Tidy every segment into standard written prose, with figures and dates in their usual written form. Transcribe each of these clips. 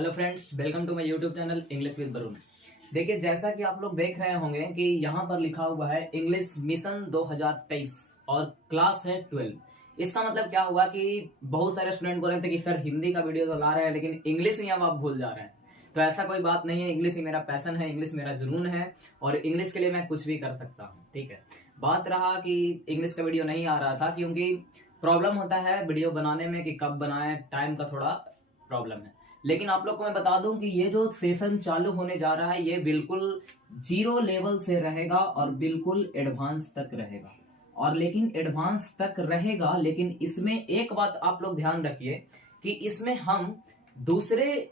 Hello friends, welcome to my YouTube channel English with Varun. देखिए, जैसा कि आप लोग देख रहे होंगे कि यहाँ पर लिखा हुआ है इंग्लिश मिशन 2023 और क्लास है 12। इसका मतलब क्या हुआ कि बहुत सारे स्टूडेंट बोल रहे थे कि सर हिंदी का वीडियो तो ला रहे हैं लेकिन इंग्लिश ही अब आप भूल जा रहे हैं। तो ऐसा कोई बात नहीं है, इंग्लिश ही मेरा पैशन है, इंग्लिश मेरा जुनून है और इंग्लिश के लिए मैं कुछ भी कर सकता हूँ। ठीक है, बात रहा कि इंग्लिश का वीडियो नहीं आ रहा था क्योंकि प्रॉब्लम होता है वीडियो बनाने में कि कब बनाएं, टाइम का थोड़ा प्रॉब्लम है। लेकिन आप लोग को मैं बता दूं कि ये जो सेशन चालू होने जा रहा है ये बिल्कुल जीरो लेवल से रहेगा और बिल्कुल एडवांस तक रहेगा। और लेकिन एडवांस तक रहेगा, लेकिन इसमें एक बात आप लोग ध्यान रखिए कि इसमें हम दूसरे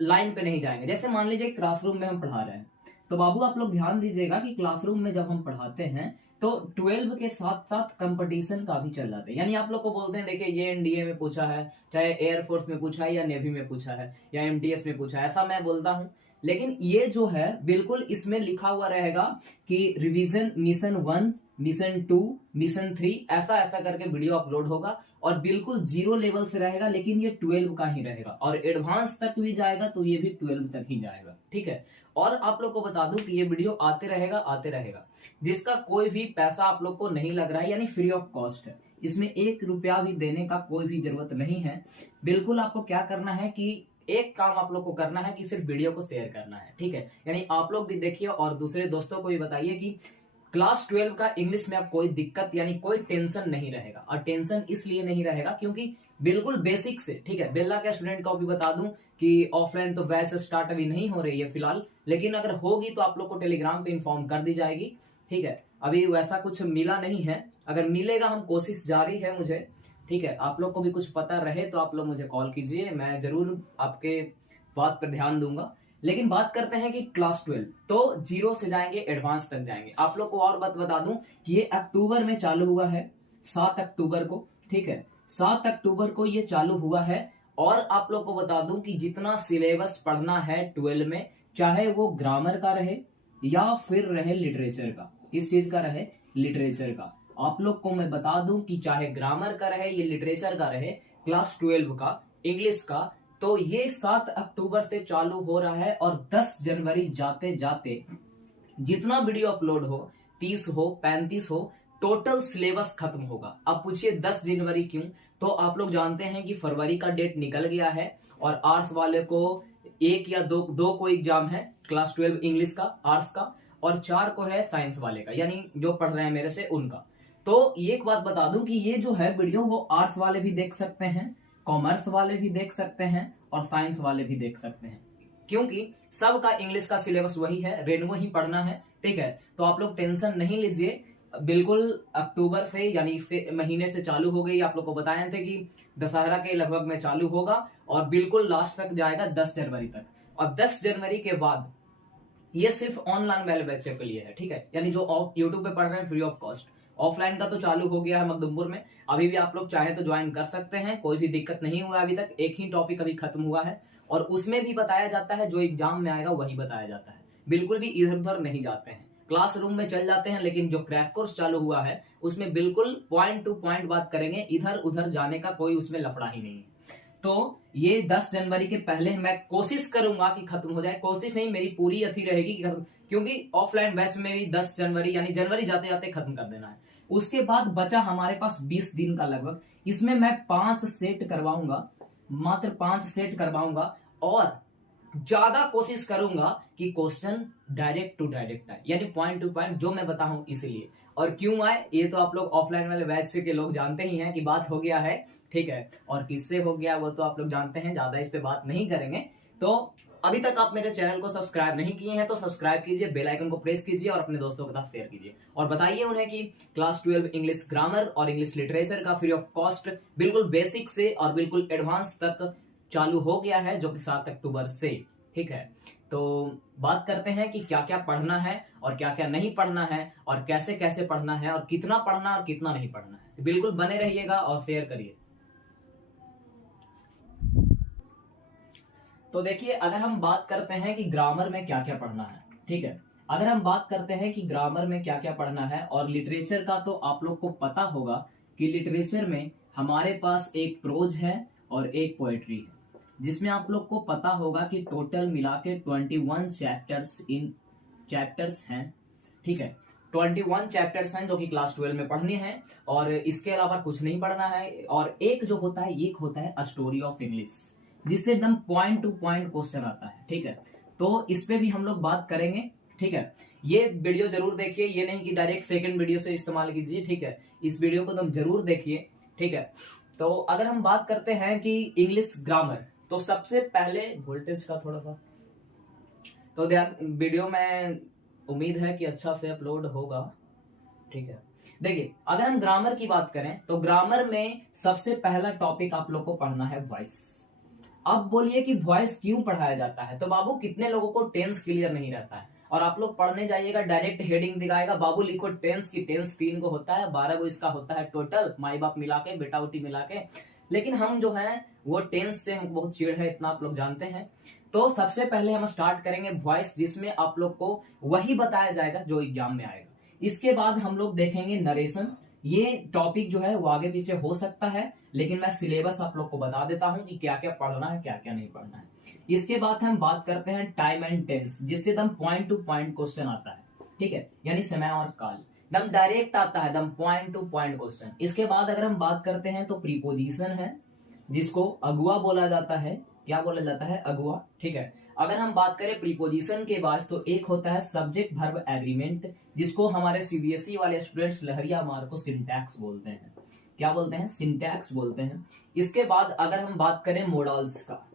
लाइन पे नहीं जाएंगे। जैसे मान लीजिए क्लासरूम में हम पढ़ा रहे हैं, तो बाबू आप लोग ध्यान दीजिएगा कि क्लासरूम में जब हम पढ़ाते हैं तो 12 के साथ साथ कंपटीशन का भी चल जाते हैं। यानी आप लोग को बोलते हैं देखिए ये एनडीए में पूछा है, चाहे एयरफोर्स में पूछा है या नेवी में पूछा है या एमटीएस में पूछा है, ऐसा मैं बोलता हूं। लेकिन ये जो है बिल्कुल इसमें लिखा हुआ रहेगा कि रिवीजन मिशन 1, मिशन 2, मिशन 3, ऐसा ऐसा करके वीडियो अपलोड होगा और बिल्कुल जीरो लेवल से रहेगा, लेकिन ये 12 का ही रहेगा और एडवांस तक भी जाएगा तो ये भी 12 तक ही जाएगा। ठीक है, और आप लोग को बता दूं कि ये वीडियो आते रहेगा, जिसका कोई भी पैसा आप लोग को नहीं लग रहा है, यानी फ्री ऑफ कॉस्ट है। इसमें 1 रुपया भी देने का कोई भी जरूरत नहीं है। बिल्कुल आपको क्या करना है कि एक काम आप लोग को करना है कि सिर्फ वीडियो को शेयर करना है। ठीक है, यानी आप लोग भी देखिए और दूसरे दोस्तों को भी बताइए कि क्लास 12 का इंग्लिश में अब कोई दिक्कत यानी कोई टेंशन नहीं रहेगा। और टेंशन इसलिए नहीं रहेगा क्योंकि बिल्कुल बेसिक से, ठीक है, बेल्ला के स्टूडेंट को भी बता दूं कि ऑफलाइन तो वैसे स्टार्ट अभी नहीं हो रही है फिलहाल, लेकिन अगर होगी तो आप लोग को टेलीग्राम पे इन्फॉर्म कर दी जाएगी। ठीक है, अभी वैसा कुछ मिला नहीं है, अगर मिलेगा हम कोशिश जारी है मुझे। ठीक है, आप लोग को भी कुछ पता रहे तो आप लोग मुझे कॉल कीजिए, मैं जरूर आपके बात पर ध्यान दूंगा। लेकिन बात करते हैं कि क्लास 12 तो जीरो से जाएंगे, एडवांस तक जाएंगे। आप लोग को और बात बता दूं, ये अक्टूबर में चालू हुआ है, 7 अक्टूबर को। ठीक है, 7 अक्टूबर को ये चालू हुआ है। और आप लोग को बता दूं कि जितना सिलेबस पढ़ना है 12 में, चाहे वो ग्रामर का रहे या फिर रहे लिटरेचर का, किस चीज का रहे, लिटरेचर का। आप लोग को मैं बता दूं कि चाहे ग्रामर का रहे या लिटरेचर का रहे, क्लास 12 का इंग्लिश का, तो ये 7 अक्टूबर से चालू हो रहा है और 10 जनवरी जाते जाते जितना वीडियो अपलोड हो, 30 हो, 35 हो, टोटल सिलेबस खत्म होगा। अब पूछिए 10 जनवरी क्यों? तो आप लोग जानते हैं कि फरवरी का डेट निकल गया है और आर्ट्स वाले को 1 या 2 को एग्जाम है, क्लास 12 इंग्लिश का, आर्ट्स का, और 4 को है साइंस वाले का, यानी जो पढ़ रहे हैं मेरे से उनका। तो एक बात बता दूं कि ये जो है वीडियो वो आर्ट्स वाले भी देख सकते हैं, कॉमर्स वाले भी देख सकते हैं और साइंस वाले भी देख सकते हैं, क्योंकि सबका इंग्लिश का सिलेबस वही है, रेनबो ही पढ़ना है। ठीक है, तो आप लोग टेंशन नहीं लीजिए, बिल्कुल अक्टूबर से यानी महीने से चालू हो गई। आप लोग को बताए थे कि दशहरा के लगभग में चालू होगा और बिल्कुल लास्ट तक जाएगा 10 जनवरी तक। और 10 जनवरी के बाद ये सिर्फ ऑनलाइन वाले बच्चे के लिए है। ठीक है, यानी जो यूट्यूब पे पढ़ रहे हैं फ्री ऑफ कॉस्ट। ऑफलाइन का तो चालू हो गया है मकदुमपुर में, अभी भी आप लोग चाहें तो ज्वाइन कर सकते हैं, कोई भी दिक्कत नहीं हुआ अभी तक। एक ही टॉपिक अभी खत्म हुआ है और उसमें भी बताया जाता है, जो एग्जाम में आएगा वही बताया जाता है, बिल्कुल भी इधर उधर नहीं जाते हैं। क्लासरूम में चल जाते हैं, लेकिन जो क्रैश कोर्स चालू हुआ है उसमें बिल्कुल पॉइंट टू पॉइंट बात करेंगे, इधर उधर जाने का कोई उसमें लफड़ा ही नहीं है। तो ये 10 जनवरी के पहले मैं कोशिश करूंगा कि खत्म हो जाए, कोशिश नहीं मेरी पूरी अथी रहेगी कि खत्म, क्योंकि ऑफलाइन बैच में भी 10 जनवरी यानी जनवरी जाते जाते खत्म कर देना है। उसके बाद बचा हमारे पास 20 दिन का लगभग, इसमें मैं 5 सेट करवाऊंगा, मात्र 5 सेट करवाऊंगा और ज्यादा कोशिश करूंगा कि क्वेश्चन डायरेक्ट टू डायरेक्ट आए, यानी पॉइंट टू पॉइंट जो मैं बताऊं इसलिए। और क्यों आए ये तो आप लोग ऑफलाइन वाले बैच से के लोग जानते ही हैं कि बात हो गया है। ठीक है, और किससे हो गया वो तो आप लोग जानते हैं, ज्यादा इस पे बात नहीं करेंगे। तो अभी तक आप मेरे चैनल को सब्सक्राइब नहीं किए हैं तो सब्सक्राइब कीजिए, बेल आइकन को प्रेस कीजिए और अपने दोस्तों के साथ शेयर कीजिए और बताइए उन्हें कि क्लास 12 इंग्लिश ग्रामर और इंग्लिश लिटरेचर का फ्री ऑफ कॉस्ट बिल्कुल बेसिक से और बिल्कुल एडवांस तक चालू हो गया है, जो कि 7 अक्टूबर से। ठीक है, तो बात करते हैं कि क्या क्या पढ़ना है और क्या क्या नहीं पढ़ना है और कैसे कैसे पढ़ना है और कितना पढ़ना है और कितना नहीं पढ़ना है। बिल्कुल बने रहिएगा और शेयर करिए। तो देखिए, अगर हम बात करते हैं कि ग्रामर में क्या क्या पढ़ना है, ठीक है, अगर हम बात करते हैं कि ग्रामर में क्या क्या पढ़ना है और लिटरेचर का, तो आप लोग को पता होगा कि लिटरेचर में हमारे पास एक प्रोज है और एक पोएट्री है। जिसमें आप लोग को पता होगा कि टोटल मिला के 21 चैप्टर्स हैं, ठीक है। 21 चैप्टर्स हैं जो कि क्लास 12 में पढ़ने हैं, और इसके अलावा कुछ नहीं पढ़ना है। और एक जो होता है, एक होता है अ स्टोरी ऑफ इंग्लिश, जिससे एकदम पॉइंट टू पॉइंट क्वेश्चन आता है, ठीक है। तो इस पे भी हम लोग बात करेंगे, ठीक है। ये वीडियो जरूर देखिए, ये नहीं कि डायरेक्ट सेकंड वीडियो से इस्तेमाल कीजिए, ठीक है। इस वीडियो को तुम जरूर देखिए, ठीक है। तो अगर हम बात करते हैं कि इंग्लिश ग्रामर, तो सबसे पहले वोल्टेज का थोड़ा सा तो ध्यान, वीडियो में उम्मीद है कि अच्छा से अपलोड होगा, ठीक है। देखिए, अगर हम ग्रामर की बात करें तो ग्रामर में सबसे पहला टॉपिक आप लोग को पढ़ना है वॉइस। अब बोलिए कि वॉइस क्यों पढ़ाया जाता है, तो बाबू कितने लोगों को टेंस क्लियर नहीं रहता है, और आप लोग पढ़ने जाइएगा डायरेक्ट हेडिंग दिखाएगा, बाबू लिखो टेंस की, टेंस 3 को होता है, 12 को इसका होता है टोटल, माई बाप मिला के, बेटा उटी मिला के। लेकिन हम जो है वो टेंस से हमको बहुत चिढ़ है, इतना आप लोग जानते हैं। तो सबसे पहले हम स्टार्ट करेंगे वॉइस, जिसमें आप लोग को वही बताया जाएगा जो एग्जाम में आएगा। इसके बाद हम लोग देखेंगे नरेशन। ये टॉपिक जो है वो आगे पीछे हो सकता है, लेकिन मैं सिलेबस आप लोग को बता देता हूं कि क्या क्या पढ़ना है, क्या क्या नहीं पढ़ना है। इसके बाद हम बात करते हैं टाइम एंड टेंस, जिससे एकदम पॉइंट टू पॉइंट क्वेश्चन आता है, ठीक है, यानी समय और काल, एकदम डायरेक्ट आता है, एकदम पॉइंट टू पॉइंट क्वेश्चन। इसके बाद अगर हम बात करते हैं तो प्रीपोजिशन है, जिसको अगुआ बोला जाता है। क्या बोला जाता है? अगुआ, ठीक है। अगर हम बात करें प्रीपोजिशन के बाद, तो एक होता है सब्जेक्ट वर्ब एग्रीमेंट, जिसको हमारे सीबीएसई वाले स्टूडेंट्स लहरिया मार को सिंटैक्स बोलते हैं। क्या बोलते हैं? सिंटैक्स बोलते हैं। इसके बाद अगर हम बात करें मोडल्स का,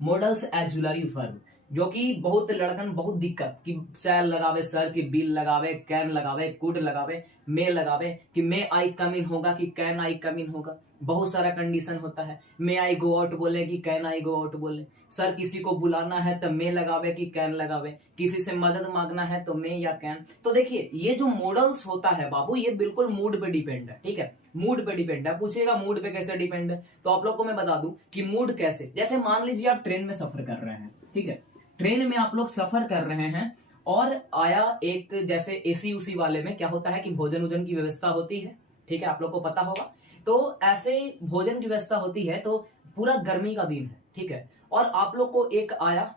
मोडल्स एक्सुलरी वर्ब, जो कि बहुत लड़कन बहुत दिक्कत कि सैल लगावे, सर की बिल लगावे, कैन लगावे, कुड लगावे, मे लगावे, कि मे आई कम इन होगा कि कैन आई कम इन होगा। बहुत सारा कंडीशन होता है, मे आई गो आउट बोले कि कैन आई गो आउट बोले। सर किसी को बुलाना है तो मे लगावे कि कैन लगावे, किसी से मदद मांगना है तो मे या कैन। तो देखिए, ये जो मॉडल्स होता है बाबू, ये बिल्कुल मूड पे डिपेंड है, ठीक है। मूड पे डिपेंड है। पूछेगा मूड पे कैसे डिपेंड है, तो आप लोग को मैं बता दूं कि मूड कैसे, जैसे मान लीजिए आप ट्रेन में सफर कर रहे हैं, ठीक है। ट्रेन में आप लोग सफर कर रहे हैं, और आया एक, जैसे एसी उसी वाले में क्या होता है कि भोजन वोजन की व्यवस्था होती है, ठीक है, आप लोग को पता होगा। तो ऐसे भोजन की व्यवस्था होती है, तो पूरा गर्मी का दिन है, ठीक है। और आप लोग को एक आया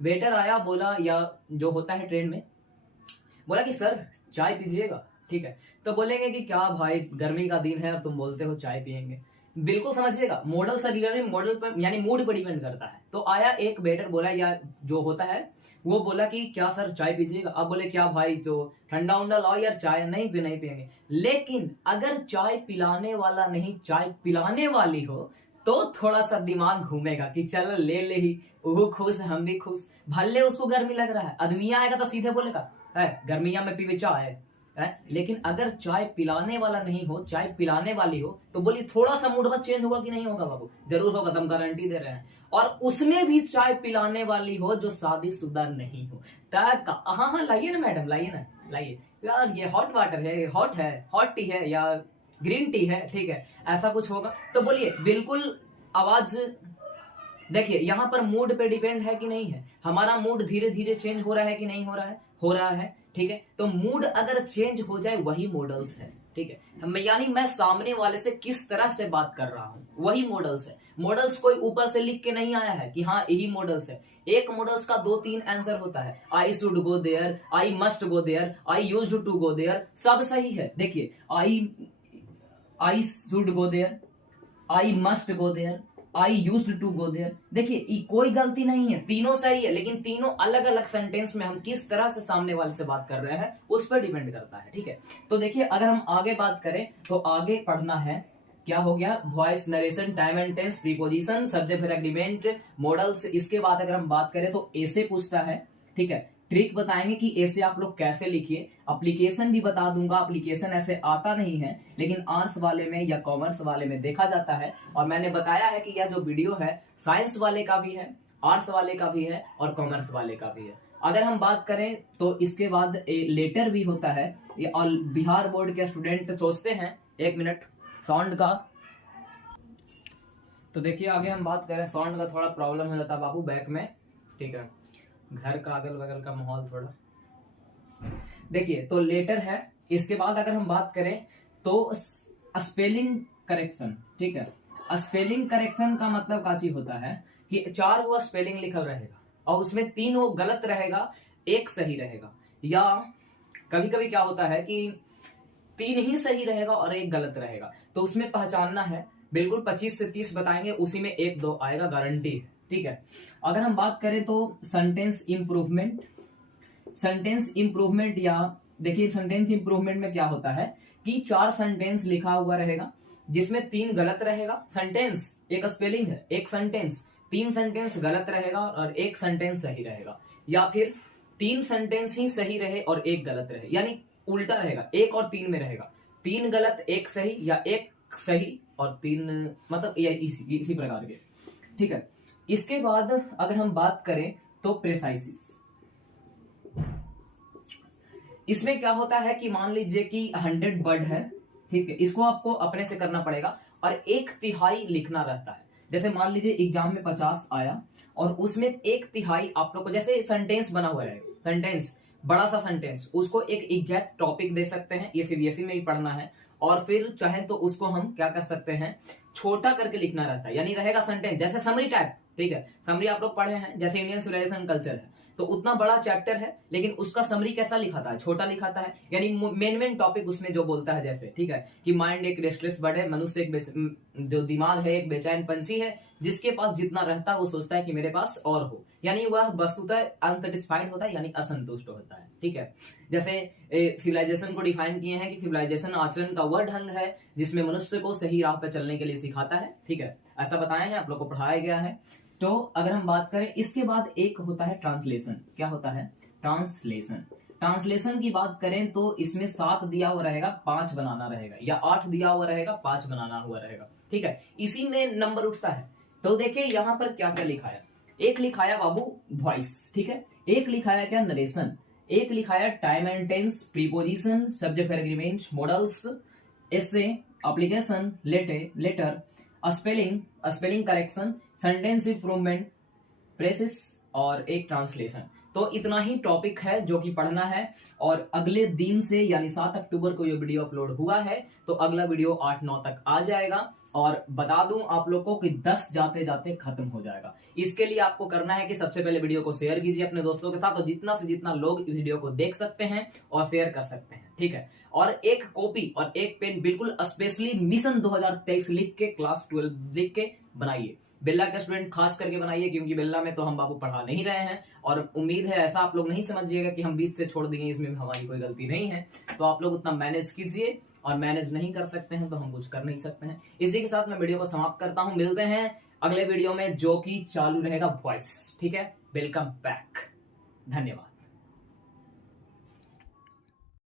वेटर आया, बोला, या जो होता है ट्रेन में, बोला कि सर चाय पीजिएगा, ठीक है। तो बोलेंगे कि क्या भाई गर्मी का दिन है और तुम बोलते हो चाय पियेंगे। बिल्कुल समझिएगा, मॉडल सगलरी मॉडल पर यानी मूड पर डिपेंड करता है। तो आया एक वेटर बोला, या जो होता है वो बोला कि क्या सर चाय पीजिएगा। अब बोले क्या भाई, तो ठंडा उंडा लाओ यार, चाय नहीं पियेंगे। लेकिन अगर चाय पिलाने वाला नहीं, चाय पिलाने वाली हो, तो थोड़ा सा दिमाग घूमेगा कि चल ले ही, वो खुश हम भी खुश, भले उसको गर्मी लग रहा है। आदमी आएगा तो सीधे बोलेगा है गर्मिया में पीवे चाय है। लेकिन अगर चाय पिलाने वाला नहीं हो, चाय पिलाने वाली हो, तो बोलिए थोड़ा सा मूड बस चेंज होगा कि नहीं होगा बाबू? जरूर होगा, हम गारंटी दे रहे हैं। और उसमें भी चाय पिलाने वाली हो जो शादीशुदा नहीं हो, हाँ लाइए ना मैडम, लाइए यार, ये हॉट वाटर है, हॉट टी है, या ग्रीन टी है, ठीक है, ऐसा कुछ होगा। तो बोलिए बिल्कुल आवाज, देखिए यहाँ पर मूड पे डिपेंड है कि नहीं है, हमारा मूड धीरे धीरे चेंज हो रहा है कि नहीं हो रहा है, ठीक है। तो मूड अगर चेंज हो जाए, वही मॉडल्स है, ठीक है। यानी मैं सामने वाले से किस तरह से बात कर रहा हूं, वही मॉडल्स है। मॉडल्स कोई ऊपर से लिख के नहीं आया है कि हाँ यही मॉडल्स है। एक मॉडल्स का 2-3 आंसर होता है, I should go there, I must go there, I used to go there, सब सही है। देखिए, I should go there, I must go there, I used to go there, देखिए कोई गलती नहीं है, तीनों सही है। लेकिन तीनों अलग अलग सेंटेंस में हम किस तरह से सामने वाले से बात कर रहे हैं, उस पर डिपेंड करता है, ठीक है। तो देखिए, अगर हम आगे बात करें तो आगे पढ़ना है, क्या हो गया? Voice, narration, time and tense, preposition, subject verb agreement, modals. इसके बाद अगर हम बात करें तो ए से पूछता है, ठीक है। ट्रिक बताएंगे कि ऐसे आप लोग कैसे लिखिए, एप्लीकेशन भी बता दूंगा। एप्लीकेशन ऐसे आता नहीं है, लेकिन आर्ट्स वाले में या कॉमर्स वाले में देखा जाता है। और मैंने बताया है कि यह जो वीडियो है साइंस वाले का भी है, आर्ट्स वाले का भी है, और कॉमर्स वाले का भी है। अगर हम बात करें तो इसके बाद लेटर भी होता है। ये और बिहार बोर्ड के स्टूडेंट सोचते हैं, 1 मिनट साउंड का, तो देखिए आगे हम बात करें, साउंड का थोड़ा प्रॉब्लम हो जाता है बाबू बैक में, ठीक है, घर का अगल बगल का माहौल थोड़ा। देखिए, तो लेटर है। इसके बाद अगर हम बात करें तो स्पेलिंग करेक्शन, ठीक है, स्पेलिंग करेक्शन का मतलब का चीज होता है कि 4 वो स्पेलिंग लिखल रहेगा और उसमें 3 वो गलत रहेगा, 1 सही रहेगा। या कभी कभी क्या होता है कि 3 ही सही रहेगा और 1 गलत रहेगा, तो उसमें पहचानना है। बिल्कुल 25 से 30 बताएंगे, उसी में 1-2 आएगा, गारंटी है। ठीक है, अगर हम बात करें तो सेंटेंस इंप्रूवमेंट या देखिए सेंटेंस इंप्रूवमेंट में क्या होता है कि 4 सेंटेंस लिखा हुआ रहेगा जिसमें 3 गलत रहेगा। सेंटेंस एक स्पेलिंग है, एक सेंटेंस, 3 सेंटेंस गलत रहेगा और 1 सेंटेंस सही रहेगा। या फिर 3 सेंटेंस ही सही रहे और 1 गलत रहे, यानी उल्टा रहेगा, 1 और 3 में रहेगा, 3 गलत 1 सही, या 1 सही और 3 मतलब इसी प्रकार के। ठीक है, इसके बाद अगर हम बात करें तो प्रेसाइसिस, इसमें क्या होता है कि मान लीजिए कि 100 वर्ड है, ठीक है, इसको आपको अपने से करना पड़ेगा और 1/3 लिखना रहता है। जैसे मान लीजिए एग्जाम में 50 आया और उसमें 1/3 आप लोग को, जैसे सेंटेंस बना हुआ है, सेंटेंस बड़ा सा सेंटेंस, उसको एक एग्जैक्ट टॉपिक दे सकते हैं, ये सीबीएसई में भी पढ़ना है, और फिर चाहे तो उसको हम क्या कर सकते हैं, छोटा करके लिखना रहता है, यानी रहेगा सेंटेंस जैसे समरी टाइप। ठीक है, समरी आप लोग पढ़े हैं, जैसे इंडियन सिविलाइजेशन कल्चर है तो उतना बड़ा चैप्टर है लेकिन उसका समरी कैसा लिखाता है, छोटा लिखाता है, यानी मेन टॉपिक उसमें जो बोलता है, जैसे ठीक है कि माइंड एक रेस्टलेस बर्ड है, मनुष्य एक जो दिमाग है एक बेचैन पंछी है, जिसके पास जितना रहता है वो सोचता है कि मेरे पास और हो, यानी वह वस्तुतः अनसेटिस्फाइड होता है, यानी असंतुष्ट होता है। ठीक है, जैसे सिविलाइजेशन को डिफाइन किए हैं कि सिविलाइजेशन आचरण का वह ढंग है जिसमें मनुष्य को सही राह पर चलने के लिए सिखाता है। ठीक है, ऐसा बताया है, आप लोग को पढ़ाया गया है। तो अगर हम बात करें, इसके बाद एक होता है ट्रांसलेशन। क्या होता है? ट्रांसलेशन की बात करें तो इसमें 7 दिया हुआ रहेगा, 5 बनाना रहेगा, या 8 दिया हुआ रहेगा, 5 बनाना हुआ रहेगा। ठीक है, इसी में नंबर उठता है। तो देखिए यहाँ पर क्या क्या लिखाया, एक लिखाया बाबू वॉइस, ठीक है, एक लिखाया क्या नरेशन, एक लिखाया time and tense, preposition, subject agreement, modals, essay, application, letter, spelling correction, sentence improvement, precis और एक ट्रांसलेशन। तो इतना ही टॉपिक है जो कि पढ़ना है, और अगले दिन से यानी 7 अक्टूबर को ये वीडियो अपलोड हुआ है, तो अगला वीडियो 8-9 तक आ जाएगा। और बता दूं आप लोग को कि 10 जाते जाते खत्म हो जाएगा। इसके लिए आपको करना है कि सबसे पहले वीडियो को शेयर कीजिए अपने दोस्तों के साथ, और जितना से जितना लोग इस वीडियो को देख सकते हैं और शेयर कर सकते हैं। ठीक है, और एक कॉपी और एक पेन बिल्कुल स्पेशली मिशन 2023 लिख के, क्लास 12 लिख के बनाइए। बिल्ला के स्टूडेंट खास करके बनाइए, क्योंकि बिल्ला में तो हम बाबू पढ़ा नहीं रहे हैं, और उम्मीद है ऐसा आप लोग नहीं समझिएगा कि हम बीच से छोड़ देंगे, इसमें हमारी कोई गलती नहीं है। तो आप लोग उतना मैनेज कीजिए, और मैनेज नहीं कर सकते हैं तो हम कुछ कर नहीं सकते हैं। इसी के साथ मैं वीडियो को समाप्त करता हूं, मिलते हैं अगले वीडियो में जो कि चालू रहेगा वॉइस। ठीक है, वेलकम बैक, धन्यवाद।